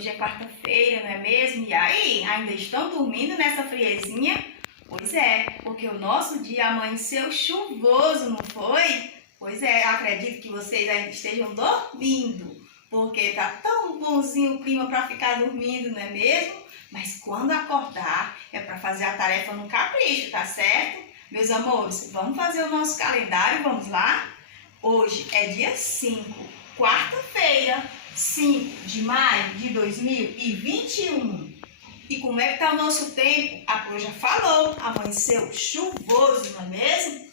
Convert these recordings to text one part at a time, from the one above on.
Hoje é quarta-feira, não é mesmo? E aí, ainda estão dormindo nessa friezinha? Pois é, porque o nosso dia amanheceu chuvoso, não foi? Pois é, acredito que vocês ainda estejam dormindo, porque tá tão bonzinho o clima para ficar dormindo, não é mesmo? Mas quando acordar, é para fazer a tarefa no capricho, tá certo? Meus amores, vamos fazer o nosso calendário, vamos lá? Hoje é dia 5, quarta-feira, 5 de maio de 2021. E como é que tá o nosso tempo? A Pro já falou, amanheceu chuvoso, não é mesmo?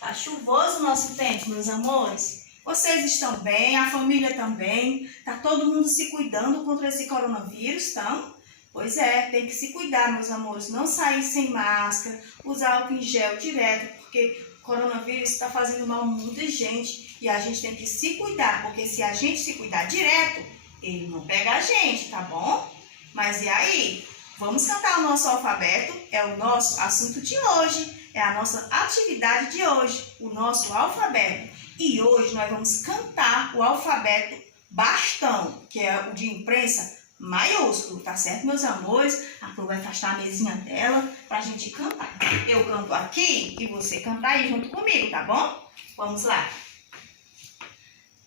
Tá chuvoso o nosso tempo, meus amores. Vocês estão bem, a família também, tá todo mundo se cuidando contra esse coronavírus, então? Pois é, tem que se cuidar, meus amores, não sair sem máscara, usar álcool em gel direto, porque o coronavírus está fazendo mal a muita gente e a gente tem que se cuidar, porque se a gente se cuidar direto, ele não pega a gente, tá bom? Mas e aí? Vamos cantar o nosso alfabeto, é o nosso assunto de hoje, é a nossa atividade de hoje, o nosso alfabeto. E hoje nós vamos cantar o alfabeto bastão, que é o de imprensa maiúsculo, tá certo, meus amores? A Pro vai afastar a mesinha dela pra gente cantar. Eu canto aqui e você canta aí junto comigo, tá bom? Vamos lá.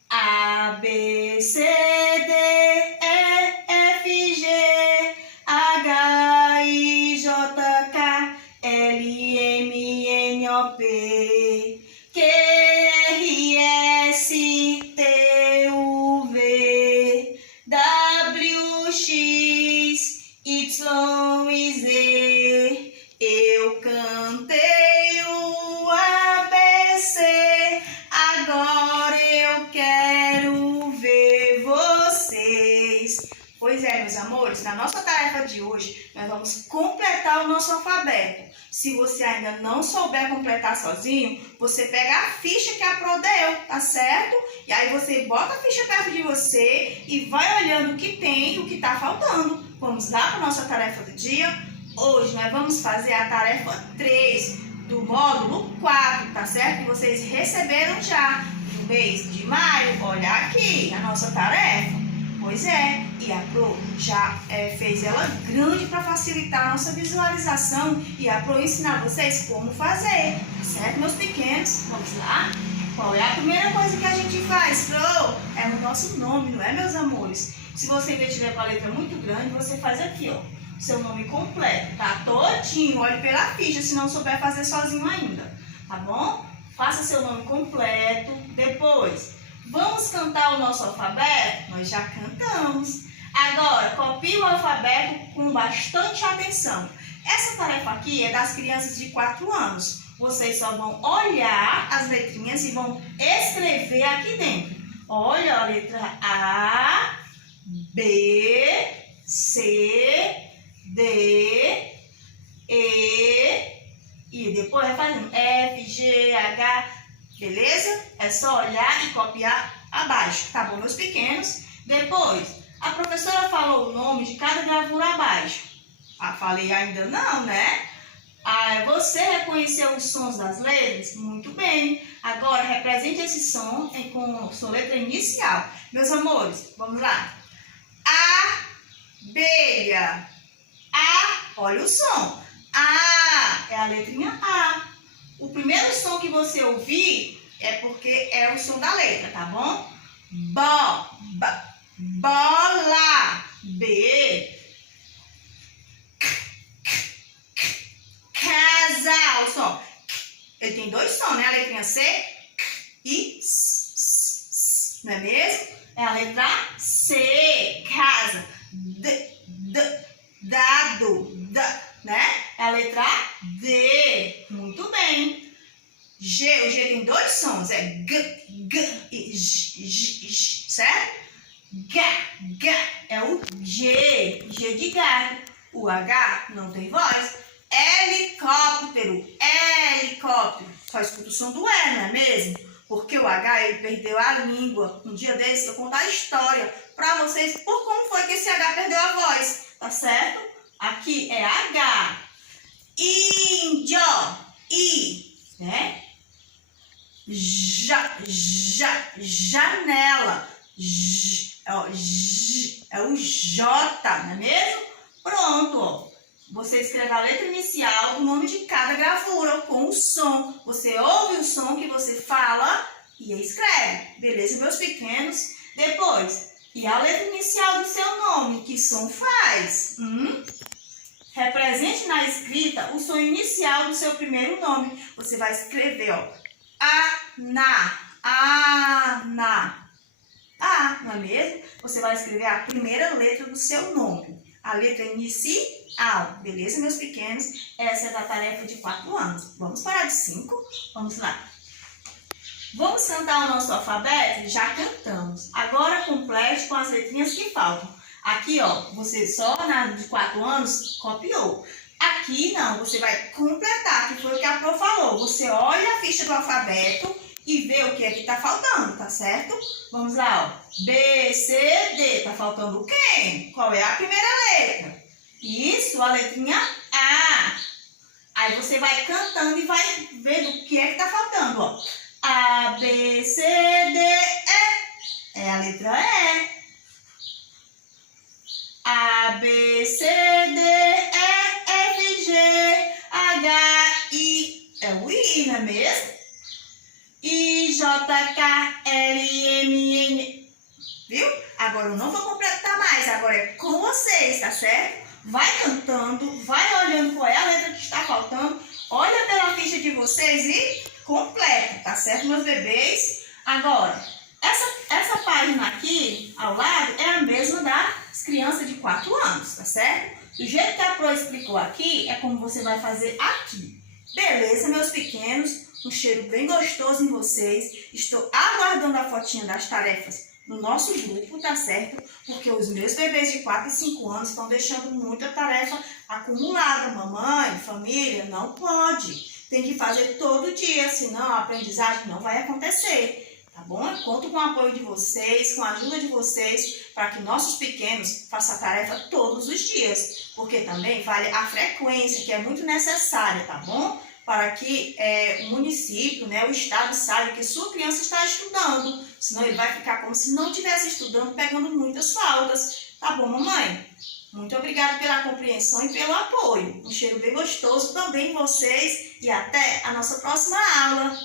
A, B, C, D, E, F, G, H, I, J, K, L, M, N, O, P, Q, R, S, T, U, V, W, X, Y e Z. Eu cantei o ABC, agora eu quero ver vocês. Pois é, meus amores, na nossa tarefa de hoje, nós vamos completar o nosso alfabeto. Se você ainda não souber completar sozinho, você pega a ficha que a Pro deu, tá certo? E aí você bota a ficha perto de você e vai olhando o que tem e o que tá faltando. Vamos lá para a nossa tarefa do dia? Hoje nós vamos fazer a tarefa 3 do módulo 4, tá certo? Que vocês receberam já no mês de maio. Olha aqui a nossa tarefa. Pois é, e a Pro já fez ela grande para facilitar a nossa visualização e a Pro ensinar vocês como fazer, certo, meus pequenos? Vamos lá? Qual é a primeira coisa que a gente faz, Pro? É o nosso nome, não é, meus amores? Se você ainda tiver com a letra muito grande, você faz aqui, ó, seu nome completo, tá? Todinho, olhe pela ficha, se não souber fazer sozinho ainda, tá bom? Faça seu nome completo, depois... Vamos cantar o nosso alfabeto? Nós já cantamos. Agora, copie o alfabeto com bastante atenção. Essa tarefa aqui é das crianças de 4 anos. Vocês só vão olhar as letrinhas e vão escrever aqui dentro. Olha a letra A, B, C, D, E depois vai fazendo F, G, H... Beleza? É só olhar e copiar abaixo, tá bom, meus pequenos? Depois, a professora falou o nome de cada gravura abaixo. Ah, falei ainda não, né? Ah, você reconheceu os sons das letras? Muito bem. Agora, represente esse som com sua letra inicial. Meus amores, vamos lá. Abelha. A, olha o som. A é a letrinha A. O primeiro som que você ouvir é porque é o som da letra, tá bom? Bola. B. Casa. O som. Ele tem 2 sons, né? A letrinha C e S. Não é mesmo? É a letra C. Casa. Dado. Né? É a letra D. Muito bem. G. O G tem 2 sons. É G e J. Certo? G. É o G. G de gato. O H não tem voz. Helicóptero. Helicóptero. Só escuta o som do E, não é mesmo? Porque o H, ele perdeu a língua. Um dia desse eu vou contar a história pra vocês por como foi que esse H perdeu a voz. Tá certo? Aqui é H. Índio. I, né? Janela. É o J, não é mesmo? Pronto, ó. Você escreve a letra inicial do nome de cada gravura com o som. Você ouve o som que você fala e escreve. Beleza, meus pequenos? Depois, e a letra inicial do seu nome, que som faz? Represente na escrita o som inicial do seu primeiro nome. Você vai escrever, ó, Ana, não é mesmo? Você vai escrever a primeira letra do seu nome. A letra inicial, beleza, meus pequenos? Essa é a tarefa de 4 anos. Vamos parar de 5? Vamos lá. Vamos cantar o nosso alfabeto? Já cantamos. Agora complete com as letrinhas que faltam. Aqui, ó, você só na de 4 anos copiou. Aqui não, você vai completar, que foi o que a Pro falou. Você olha a ficha do alfabeto e vê o que é que tá faltando, tá certo? Vamos lá, ó. B, C, D. Tá faltando quem? Qual é a primeira letra? Isso, a letrinha A. Aí você vai cantando e vai vendo o que é que tá faltando, ó. A, B, C, D, E. É a letra E. A, B, C, D, E, F, G, H, I. É o I, não é mesmo? I, J, K, L, M, N. Viu? Agora eu não vou completar mais. Agora é com vocês, tá certo? Vai cantando, vai olhando qual é a letra que está faltando. Olha pela ficha de vocês e completa, tá certo, meus bebês? Agora, essa página aqui, ao lado, é a mesma das crianças de 4 anos, tá certo? Do jeito que a Pro explicou aqui, é como você vai fazer aqui. Beleza, meus pequenos? Um cheiro bem gostoso em vocês. Estou aguardando a fotinha das tarefas no nosso grupo, tá certo? Porque os meus bebês de 4 e 5 anos estão deixando muita tarefa acumulada. Mamãe, família, não pode. Tem que fazer todo dia, senão a aprendizagem não vai acontecer, tá bom? Eu conto com o apoio de vocês, com a ajuda de vocês, para que nossos pequenos façam a tarefa todos os dias. Porque também vale a frequência, que é muito necessária, tá bom? Para que o município, né, o estado saiba que sua criança está estudando. Senão ele vai ficar como se não estivesse estudando, pegando muitas faltas. Tá bom, mamãe? Muito obrigada pela compreensão e pelo apoio. Um cheiro bem gostoso também em vocês e até a nossa próxima aula.